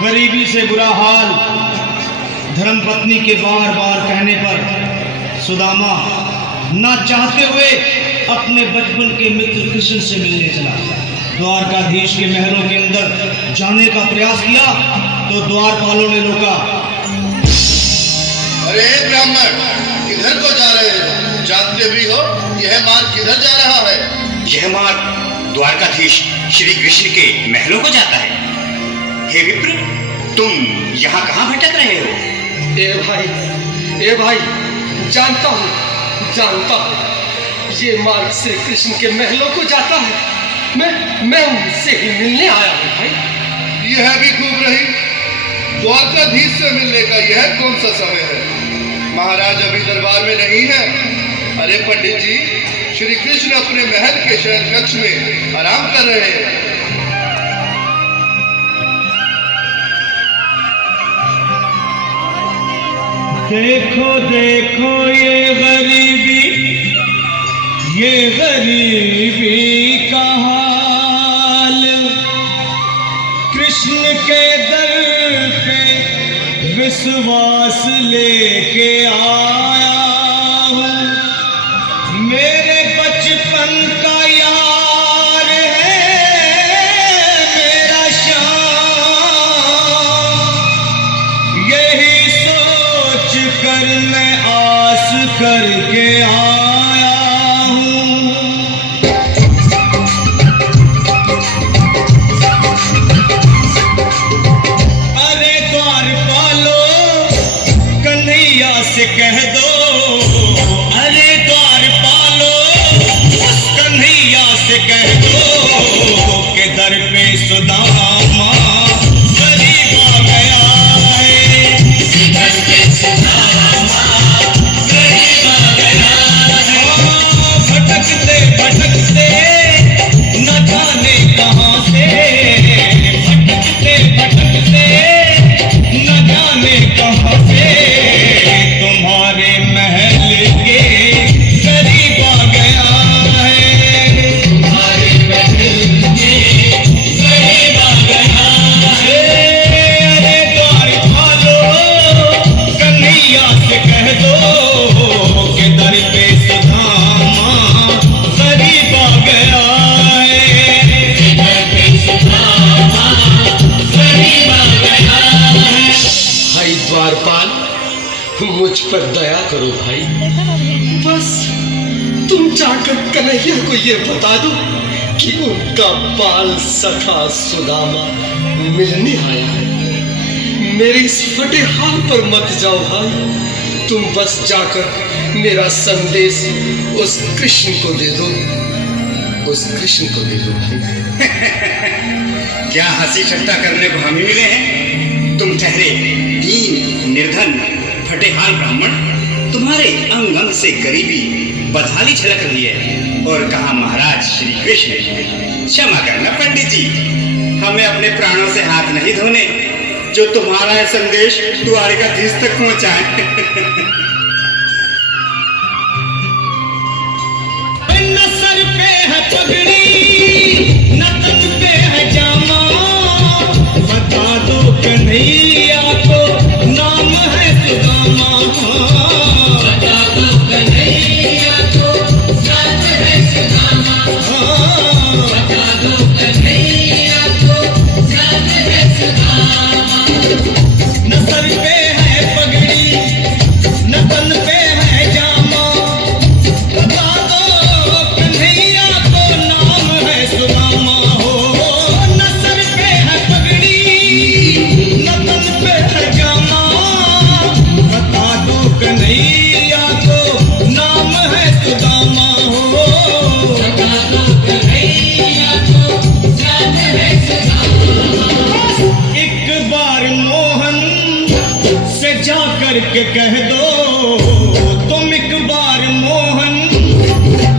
गरीबी से बुरा हाल धर्मपत्नी के बार बार कहने पर सुदामा ना चाहते हुए अपने बचपन के मित्र कृष्ण से मिलने चला। द्वारकाधीश के महलों के अंदर जाने का प्रयास किया तो द्वारपालों ने रोका। अरे ब्राह्मण, किधर को जा रहे हो? जानते भी हो यह मार्ग किधर जा रहा है? यह मार्ग द्वारकाधीश श्री कृष्ण के महलों को जाता है। हे विप्र, तुम यहाँ कहाँ भटक रहे हो? ए भाई, जानता हूँ ये मार्ग श्री कृष्ण के महलों को जाता है। मैं उनसे ही मिलने आया हूँ भाई। यह भी खूब रही, द्वारकाधीश से मिलने का यह कौन सा समय है? महाराज अभी दरबार में नहीं है। अरे पंडित जी, श्री कृष्ण अपने महल के शयन कक्ष में आराम कर रहे हैं। देखो देखो ये गरीबी का हाल, कृष्ण के दर पे विश्वास लेके आया हूँ। मेरे बचपन का यार है मेरा श्याम, यही सोच कर मैं आस करके आया हूँ। अरे द्वारपालो, कन्हैया से कह दो, अरे द्वारपालो, कन्हैया से कह दो कि दर पे सुदामा गरीब आ गया है। दर पे सुदामा गरीब आ गया है। भटकते भटकते न जाने कहाँ से, भटकते भटकते न जाने कहाँ से तुम्हारे महल के करीब आ गया है। तुम्हारे महल के करीब आ गया है। अरे द्वारपालो, कन्हैया से कह दो कि दर पे सुदामा करीब आ गया है। दर पे सुदामा करीब आ गया है। भाई द्वारपाल, मुझ पर दया करो भाई। बस तुम जाकर कन्हैया को ये बता दो कि उनका बाल सखा सुदामा मिलने आया है। मेरे इस फटे हाल पर मत जाओ भाई। तुम बस जाकर मेरा संदेश उस कृष्ण को दे दो, उस कृष्ण को दे दो भाई। क्या हंसी ठट्टा करने को हम ही मिले हैं? तुम ठहरे दीन निर्धन फटेहाल ब्राह्मण, तुम्हारे अंग अंग से गरीबी बदहाली झलक रही है। और कहा महाराज श्री कृष्ण। क्षमा करना पंडित जी, हमें अपने प्राणों से हाथ नहीं धोने जो तुम्हारा संदेश द्वारकाधीश तक पहुंचाए। न सर पे है पगड़ी, न तन पे है जामा, बता दो कन्हैया को नाम है सुदामा। बता दो कन्हैया को नाम है सुदामा। बता दो कन्हैया को नाम है सुदामा। न सर पे है पगड़ी, न तन पे है जामा, बता दो कन्हैया को नाम है सुदामा। हो न सर पे है पगड़ी, न तन पे है जामा, बता दो कन्हैया को नाम है सुदामा। हो बता दो कन्हैया को नाम है सुदामा। एक बार मोहन से जा कर के कह दो, तुम एक बार मोहन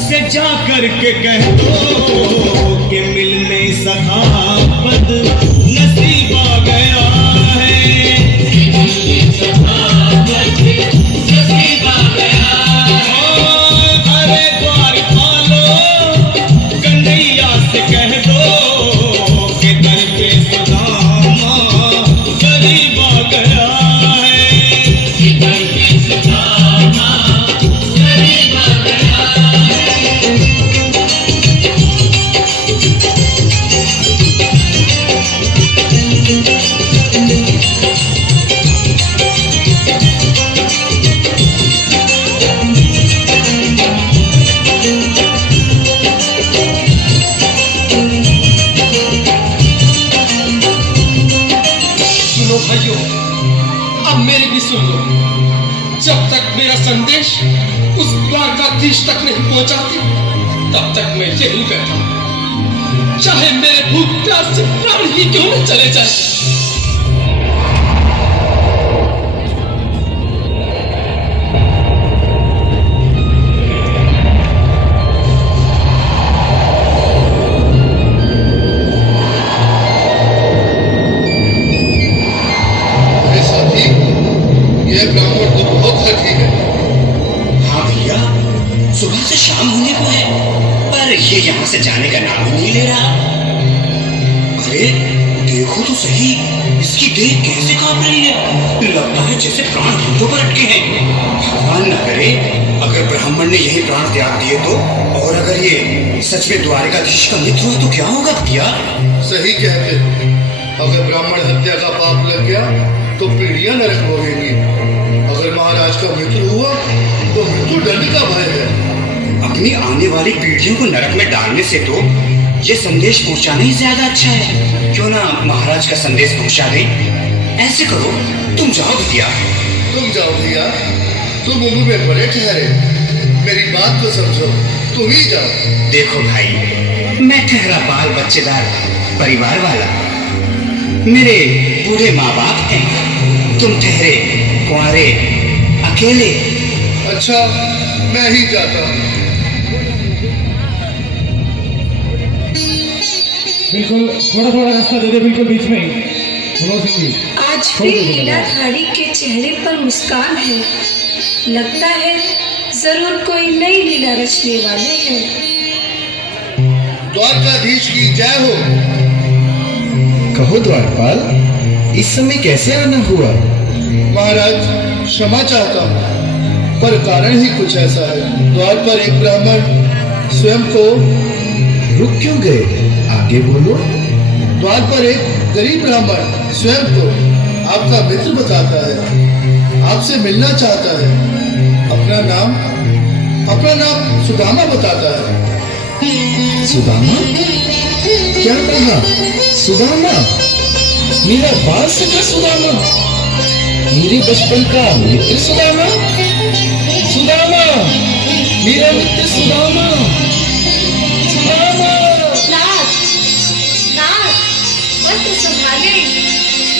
से जा कर के कह दो कि मिलने सखा बद नसीब आ गया है। मिलने सखा बद नसीब आ गया है। अरे द्वारपालो, कन्हैया से कह दो कि दर पे सुदामा भाइयों, अब मेरी भी सुन लो। जब तक मेरा संदेश उस द्वारकाधीश तक नहीं पहुंचाती, तब तक मैं यहीं बैठा हूं। चाहे मेरे भूख प्यास से प्राण ही क्यों न चले जाए। सुबह से शाम होने को है, पर ये यहाँ से जाने का नाम ही नहीं ले रहा। अरे देखो तो सही, इसकी देह कैसे कांप रही है। लगता है जैसे प्राण हाथों पर अटके हैं। भगवान न करे अगर ब्राह्मण ने यही प्राण त्याग दिए तो, और अगर ये सच में द्वारकाधीश का मित्र हुआ तो क्या होगा भैया? सही कहते, अगर ब्राह्मण हत्या का पाप लग गया तो पीढ़ियां नरक भोगेंगी। अगर महाराज का मित्र हुआ तो मृत्यु दंड का भय है। अपनी आने वाली पीढ़ियों को नरक में डालने से तो ये संदेश पहुंचाना ही ज्यादा अच्छा है। क्यों ना महाराज का संदेश पहुंचा दे। ऐसे करो, तुम जाओ भैया। तुम जाओ भैया, तुम उम्र में बड़े ठहरे, मेरी बात को समझो, तुम ही जाओ। देखो भाई, मैं ठहरा बाल बच्चेदार परिवार वाला, मेरे बूढ़े माँ बाप हैं। तुम ठहरे कुंवारे अकेले। अच्छा, मैं ही जाता हूँ। बिल्कुल थोड़ा थोड़ा रास्ता दे दे, बिल्कुल बीच में ही। आज भी लीलाधारी के चेहरे पर मुस्कान है। लगता है जरूर कोई नई लीला रचने वाले हैं। द्वारकाधीश की जय हो। कहो द्वारपाल, इस समय कैसे आना हुआ? महाराज क्षमा चाहता हूँ, पर कारण ही कुछ ऐसा है। द्वार पर एक ब्राह्मण स्वयं को रुक क्यों गए? आगे बोलो। द्वार पर एक गरीब ब्राह्मण स्वयं को आपका मित्र बताता है, आपसे मिलना चाहता है। अपना नाम सुदामा बताता है। सुदामा? क्या कहा? सुदामा? मेरा बाल सखा सुदामा? मेरे बचपन का मित्र सुदामा? सुदामा, मेरा मित्र सुदामा। सुदामा। नाथ, वस्त्र संभाले,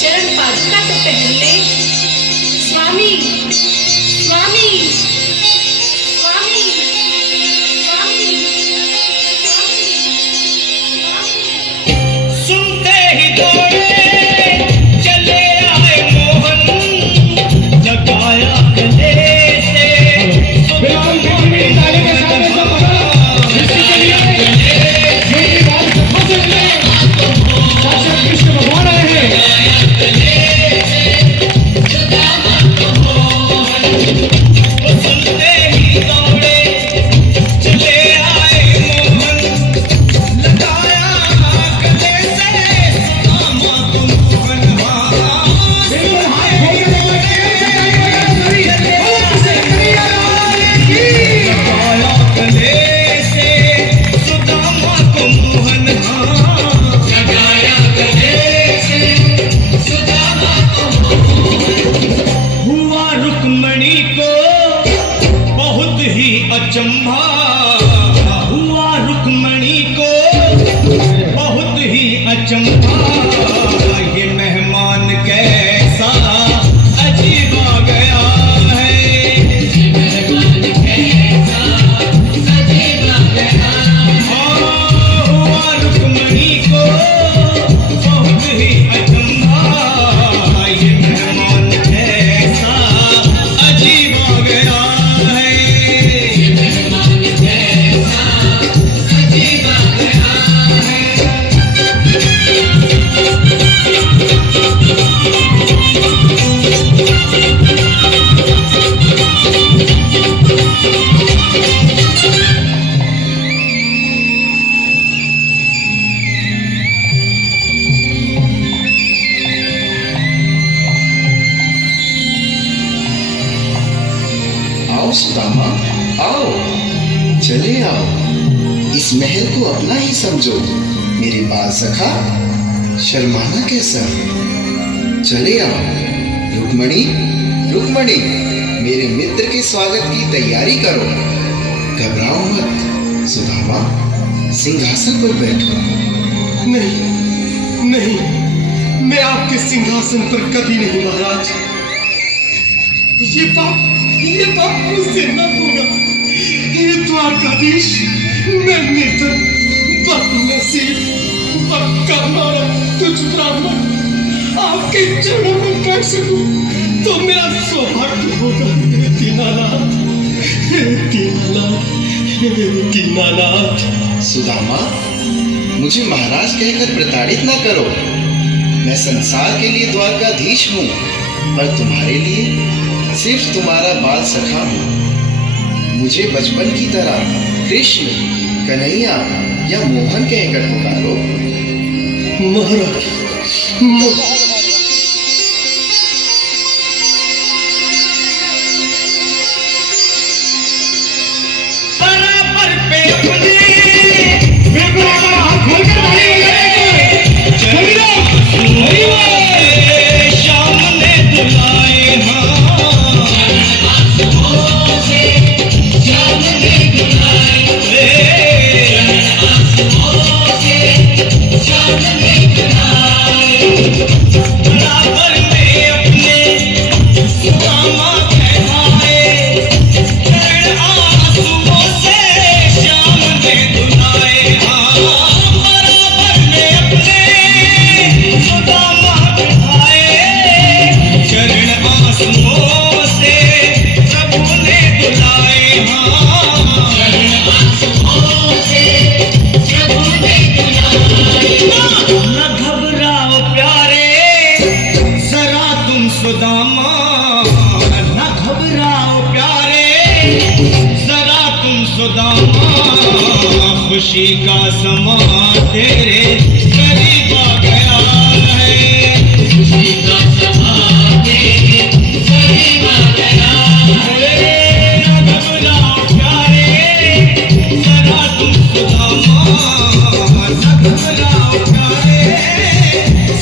चरण पादुका तो पहन ले। स्वामी, स्वामी, स्वामी, स्वामी, स्वामी। सुनते ही दौड़े चले आए मोहन, जगाया गले से। अचंभा हुआ रुक्मणी को बहुत ही अचंभा। ये मेहमान कैसा अजीब आ गया है। हुआ रुक्मणी को बहुत ही अचंभा। ये मेहमान कैसा अजीब आ गया है। आओ सुदामा, आओ, चले आओ। इस महल को अपना ही समझो। मेरे बाल सखा, शर्माना कैसा? चले आओ। रुक्मणी, रुक्मणी, मेरे मित्र के स्वागत की तैयारी करो। घबराओ मत। सुदामा, सिंहासन पर बैठो। नहीं नहीं, मैं आपके सिंहासन पर कभी नहीं महाराज। ये पाप मुझसे न होगा। ये द्वारकाधीश, मैं निर्धन, बदनसीब, बक्का मारा तुझ ब्राह्मण आपके चरणों में बैठ सकूं तो मेरा सौभाग्य होगा। हे दीनानाथ, हे दीनानाथ, हे दीनानाथ। सुदामा, मुझे महाराज कहकर प्रताड़ित ना करो। मैं संसार के लिए द्वारकाधीश हूँ, पर तुम्हारे लिए सिर्फ तुम्हारा बाल सखा हूँ। मुझे बचपन की तरह कृष्ण, कन्हैया या मोहन कहकर पुकारो। महाराज, बराबर पे अपने बराबर हाथ खोलकर ताली बजाएंगे। शाम ने बुलाए बराबर में अपने सुदामा कहलाए। चरण आंसुओं से श्याम ने धुलाए। बराबर में अपने सुदामा कहलाए। चरण आंसुओं से प्रभु ने धुलाए। चरण आंसुओं से प्रभु ने धुलाए। न घबराओ प्यारे, जरा तुम सुदामा, न घबराओ प्यारे, जरा तुम सुदामा। खुशी का समा तेरे करीब आ गया है। खुशी का समा तेरे करीब आ गया है। न घबराओ प्यारे, जरा तुम सुदामा, न घबराओ प्यारे,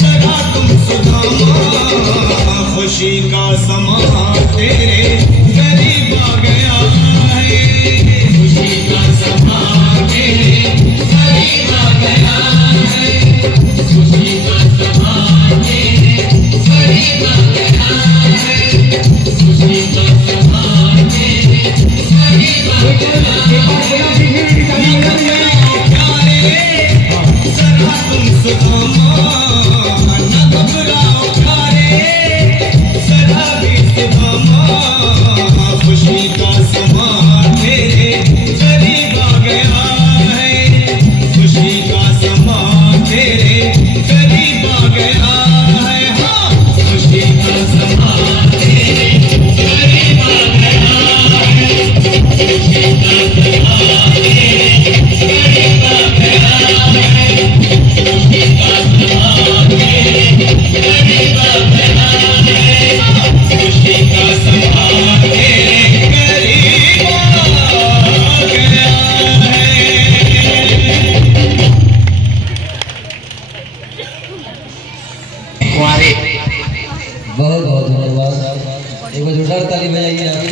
जरा तुम सुदामा। खुशी का समा तेरे करीब आ गया है। खुशी का समा तेरे करीब आ गया है। खुशी का समा तेरे करीब आ गया है। खुशी का समा तेरे करीब आ गया है। प्यारे, जरा तुम सुदामा, न घबराओ प्यारे, जरा भी सुदामा। खुशी का समा तेरे करीब आ गया है। खुशी का समा तेरे करीब आ गया है। हाँ, खुशी का समा तेरे करीब आ गया है। खुशी का समा तेरे करीब आ गया है। खुशी का समा तेरे करीब आ गया है। खुशी का समा तेरे करीब आ गया है। बहुत बहुत धन्यवाद। एक बार जोरदार ताली बजाइए आप।